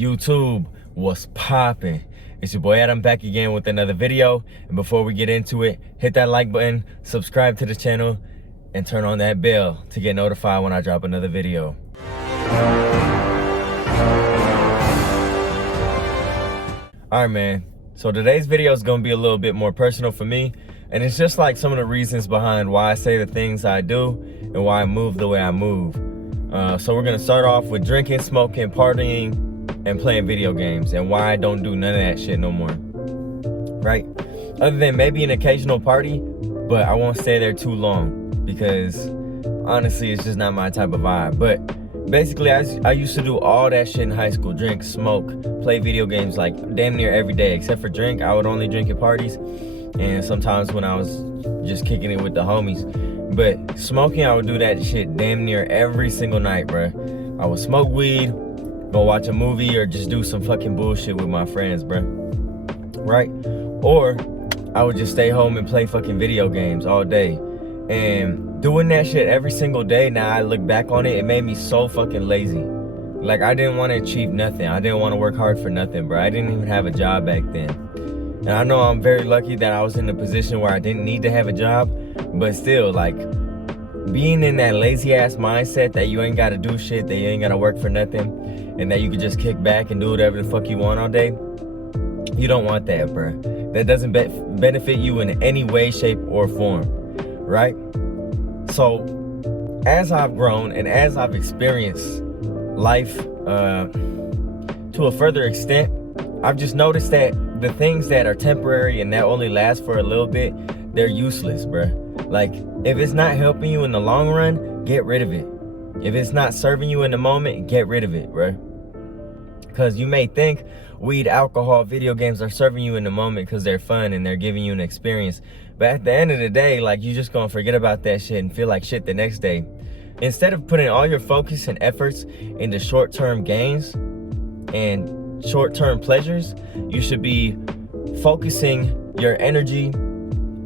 YouTube, what's poppin'? It's your boy Adam back again with another video. And before we get into it, hit that like button, subscribe to the channel, and turn on that bell to get notified when I drop another video. Alright man, so today's video is gonna be a little bit more personal for me, and it's just like some of the reasons behind why I say the things I do and why I move the way I move. So we're gonna start off with drinking, smoking, partying, and playing video games, and why I don't do none of that shit no more, right? Other than maybe an occasional party, but I won't stay there too long because honestly it's just not my type of vibe. But basically I used to do all that shit in high school: drink, smoke, play video games, like damn near every day. Except for drink, I would only drink at parties and sometimes when I was just kicking it with the homies. But smoking, I would do that shit damn near every single night, bruh. I would smoke weed, go watch a movie, or just do some fucking bullshit with my friends, bruh. Right? Or I would just stay home and play fucking video games all day. And doing that shit every single day, now I look back on it, it made me so fucking lazy. Like, I didn't want to achieve nothing. I didn't want to work hard for nothing, bro. I didn't even have a job back then. And I know I'm very lucky that I was in a position where I didn't need to have a job, but still, like, being in that lazy ass mindset that you ain't gotta do shit, that you ain't gotta work for nothing, and that you can just kick back and do whatever the fuck you want all day, you don't want that, bro. That doesn't benefit you in any way, shape, or form, right? So as I've grown and as I've experienced life to a further extent, I've just noticed that the things that are temporary and that only last for a little bit, they're useless, bruh. Like, if it's not helping you in the long run, get rid of it. If it's not serving you in the moment, get rid of it, bruh. Because you may think weed, alcohol, video games are serving you in the moment because they're fun and they're giving you an experience. But at the end of the day, like, you just gonna forget about that shit and feel like shit the next day. Instead of putting all your focus and efforts into short-term gains and short-term pleasures, you should be focusing your energy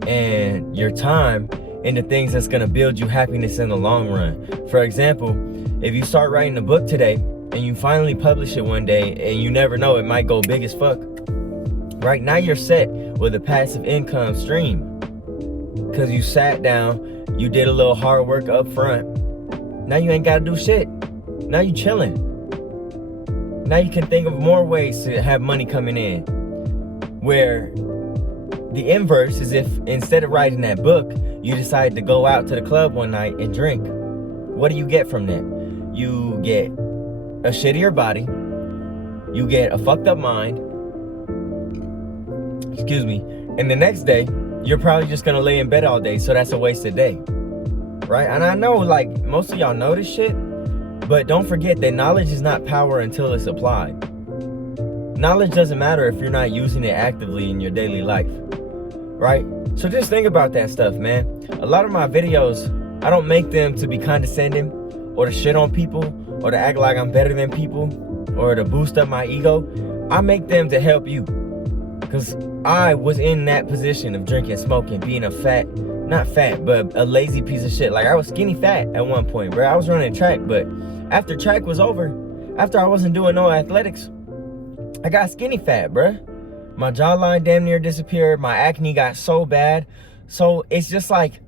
and your time into things that's gonna build you happiness in the long run. For example, if you start writing a book today and you finally publish it one day, and you never know, it might go big as fuck. Right now you're set with a passive income stream because you sat down, you did a little hard work up front. Now you ain't gotta do shit. Now you chilling. Now you can think of more ways to have money coming in. Where the inverse is if instead of writing that book, you decide to go out to the club one night and drink. What do you get from that? You get a shittier body. You get a fucked up mind. Excuse me. And the next day, you're probably just gonna lay in bed all day, so that's a wasted day. Right? And I know, like, most of y'all know this shit, but don't forget that knowledge is not power until it's applied. Knowledge doesn't matter if you're not using it actively in your daily life, right? So just think about that stuff, man. A lot of my videos, I don't make them to be condescending or to shit on people or to act like I'm better than people or to boost up my ego. I make them to help you, because I was in that position of drinking, smoking, being a fat, not fat, but a lazy piece of shit. Like, I was skinny fat at one point, bro. I was running track, but after track was over, after I wasn't doing no athletics, I got skinny fat, bruh. My jawline damn near disappeared. My acne got so bad. So it's just like,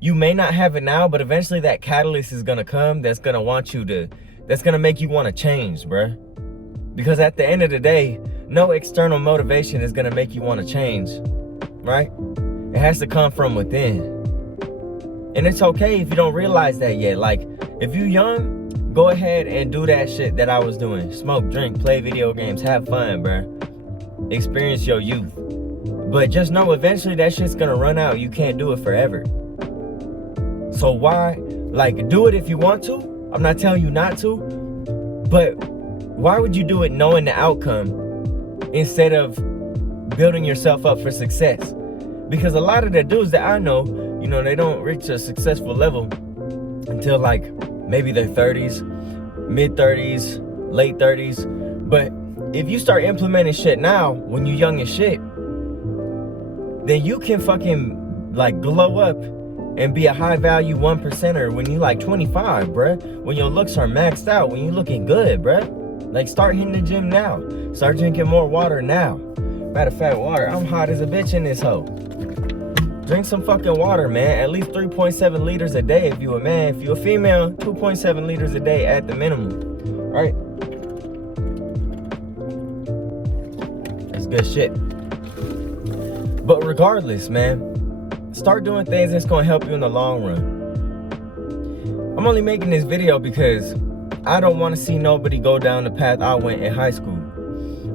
you may not have it now, but eventually that catalyst is gonna come that's gonna that's gonna make you wanna change, bruh. Because at the end of the day, no external motivation is gonna make you wanna change, right? It has to come from within. And it's okay if you don't realize that yet. Like, if you're young, go ahead and do that shit that I was doing. Smoke, drink, play video games, have fun, bruh. Experience your youth. But just know eventually that shit's gonna run out. You can't do it forever. So why, like, do it if you want to. I'm not telling you not to. But why would you do it knowing the outcome instead of building yourself up for success? Because a lot of the dudes that I know, you know, they don't reach a successful level until like maybe their 30s, mid 30s, late 30s. But if you start implementing shit now when you're young as shit, then you can fucking like glow up and be a high value 1%er when you like 25, bruh. When your looks are maxed out, when you looking good, bruh. Like, start hitting the gym now. Start drinking more water now. Matter of fact, water, I'm hot as a bitch in this hoe. Drink some fucking water, man. At least 3.7 liters a day if you a man. If you a female, 2.7 liters a day at the minimum, right? That's good shit. But regardless, man, start doing things that's gonna help you in the long run. I'm only making this video because I don't want to see nobody go down the path I went in high school.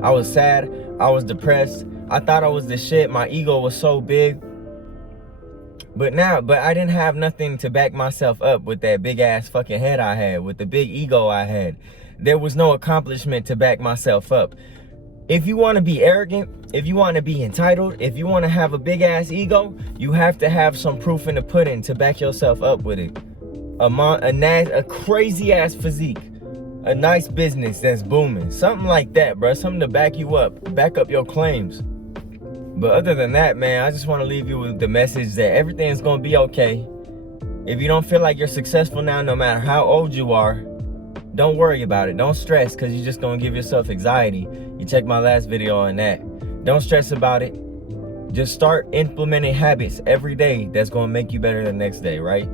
I was sad, I was depressed, I thought I was the shit, my ego was so big. But I didn't have nothing to back myself up with that big ass fucking head I had, with the big ego I had. There was no accomplishment to back myself up. If you want to be arrogant, if you want to be entitled, if you want to have a big ass ego, you have to have some proof in the pudding to back yourself up with it. A crazy ass physique, a nice business that's booming, something like that, bro. Something to back you up, back up your claims. But other than that, man, I just want to leave you with the message that everything's gonna be okay. If you don't feel like you're successful now, no matter how old you are, don't worry about it. Don't stress, because you're just gonna give yourself anxiety. You check my last video on that. Don't stress about it. Just start implementing habits every day that's gonna make you better the next day, right?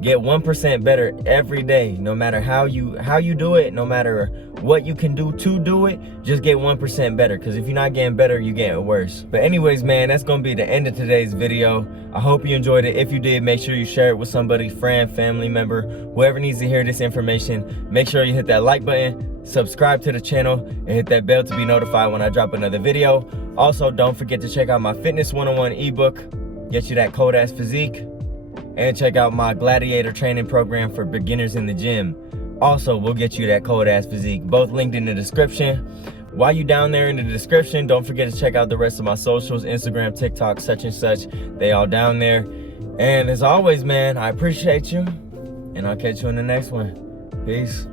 Get 1% better every day, no matter how you do it, no matter what you can do to do it, just get 1% better, because if you're not getting better, you're getting worse. But anyways, man, that's gonna be the end of today's video. I hope you enjoyed it. If you did, make sure you share it with somebody, friend, family member, whoever needs to hear this information. Make sure you hit that like button, subscribe to the channel, and hit that bell to be notified when I drop another video. Also, don't forget to check out my Fitness 101 ebook, get you that cold ass physique. And check out my gladiator training program for beginners in the gym. Also, we'll get you that cold ass physique. Both linked in the description. While you down there in the description, don't forget to check out the rest of my socials, Instagram, TikTok, such and such. They all down there. And as always, man, I appreciate you. And I'll catch you in the next one. Peace.